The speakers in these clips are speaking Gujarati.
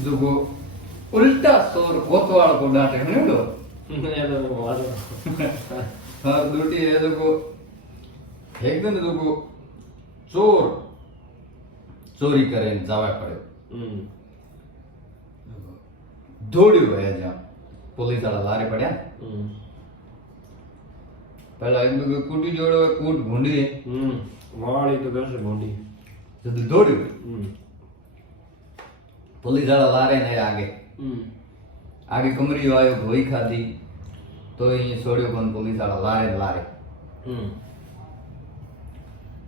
જોગો ઉલ્ટા ચોર કોતવાળ કો ડાંટે નેડો એ તો વાળો હા દોટી એ જોગો એકદમ જોગો ચોર ચોરી કરીને જવા પડ્યો દોડ્યો હે જ્યાં પોલીસ વાળા લારે પડ્યા પેલા એક બીજો કૂટી જોડો કૂટ ભૂંડી વાળી તો કરશે ભૂંડી જલ્દી દોડ્યું પોલીસ વાળા લારે ને આગે આગે કમરીઓ આવ્યો ધોઈ ખાધી તો અહીં છોડ્યો પણ પોલીસ વાળા લારે ને લારે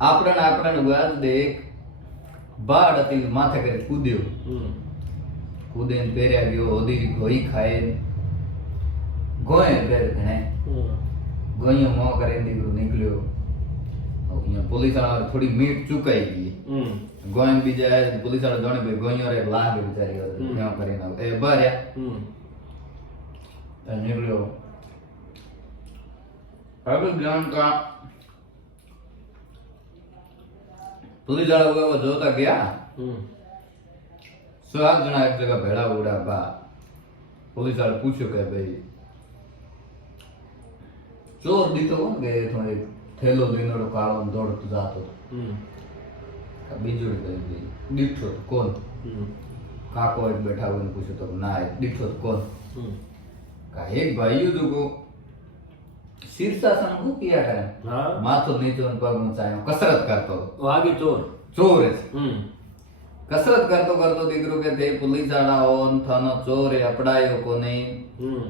આપણને વ્યાજ દે એક બાળ હતી માથે કરી કૂદ્યો કૂદીને પહેર્યા ગયો ઓધી ગોઈ ખાય ગોય પહેર ઘણે ગોયો મોં કરીને દીકરો નીકળ્યો અહીંયા પોલીસ વાળા થોડી મીટ ચૂકાઈ ગઈ ગોયન બીજા પોલીસ વાળા જોડે ભાઈ ગોયો રે લાગે બિચારી ક્યાં કરીને એ ભર્યા નીકળ્યો હવે જાણ કા પોલીસ વાળા જોતા ગયા 7 જણા એક જગ્યા ભેળા ઉડા બા પોલીસ વાળા પૂછ્યું કે ભાઈ ચોર દીધો કોણ કે થોડો થેલો લઈને કાળો દોડતો જાતો બીજું કઈ દીઠો કોણ કાકો એક બેઠા હોય પૂછ્યું તો ના દીઠો કોણ કા એક ભાઈયું તો કો શીર્ષાસન હું કિયા કરે માથું નીચે પગ ઊંચાયો કસરત કરતો વાગી ચોર ચોર છે કસરત કરતો કરતો દીકરો કે તે પોલીસ વાળા ઓન થાનો ચોર એ અપડાયો કો નહીં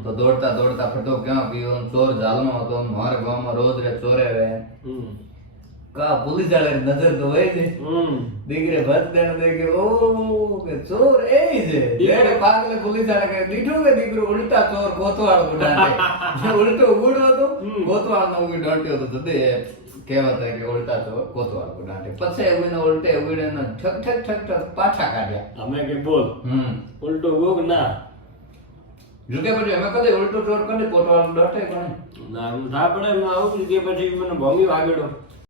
તો દોડતા દોડતા ફટો ક્યાં ગયો ચોર જાલનો હતો માર ગામમાં રોજ રે ચોરે વે કા પોલીસ વાળા નજર તો હોય છે દીકરે ભત દેને દેખે ઓ કે ચોર એ છે દેડે પાગલે પોલીસ વાળા કે દીઠો કે દીકરો ઉલટા ચોર કોતવાળ ઉડાડે ઉલટો ઉડો તો કોતવાળ નો ઉડી ડોટ્યો તો તે કહેવત કે ઉલટા ચોર કોતવાળ ઉડાડે પછી એમને ઉલટે ઉડીને ઠક ઠક ઠક ઠક પાછા કાઢ્યા અમે કે બોલ ઉલટો ગોગ ના જોકે પછી અમે કદે ઉલટો ચોર કરે કોતવાળ ડોટે કોને ના આપણે આવું કે પછી મને ભોંગી વાગડો